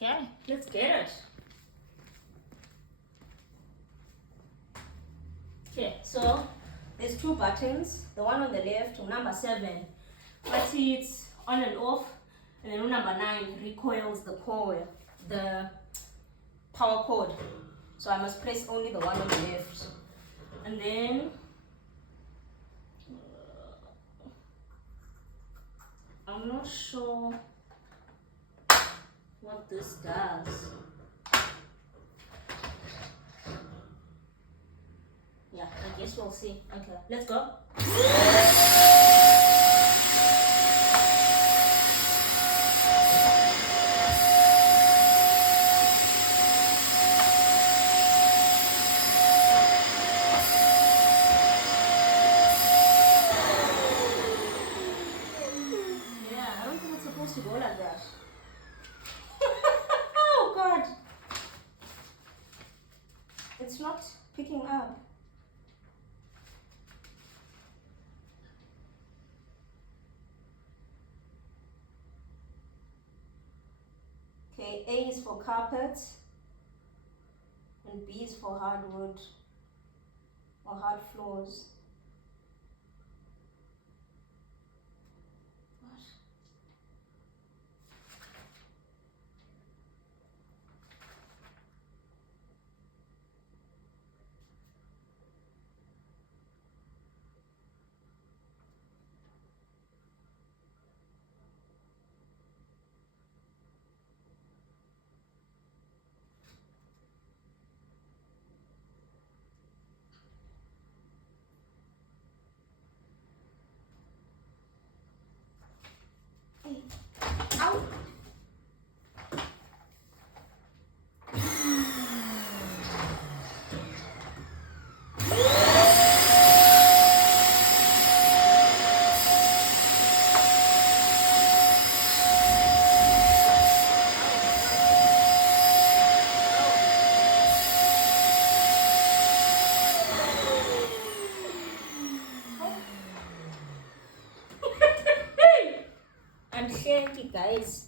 Okay, let's get it. Okay, so there's two buttons. The one on the left, number 7, but it's on and off, and then number 9 recoils the coil, the power cord. So I must press only the one on the left, and then I'm not sure what this does. Yeah, I guess we'll see. Okay, let's go. Yeah, I don't think it's supposed to go like that. Oh God! It's not picking up. Okay, A is for carpet and B is for hardwood or hard floors. What? Hey. Ow! I'm shaky, guys.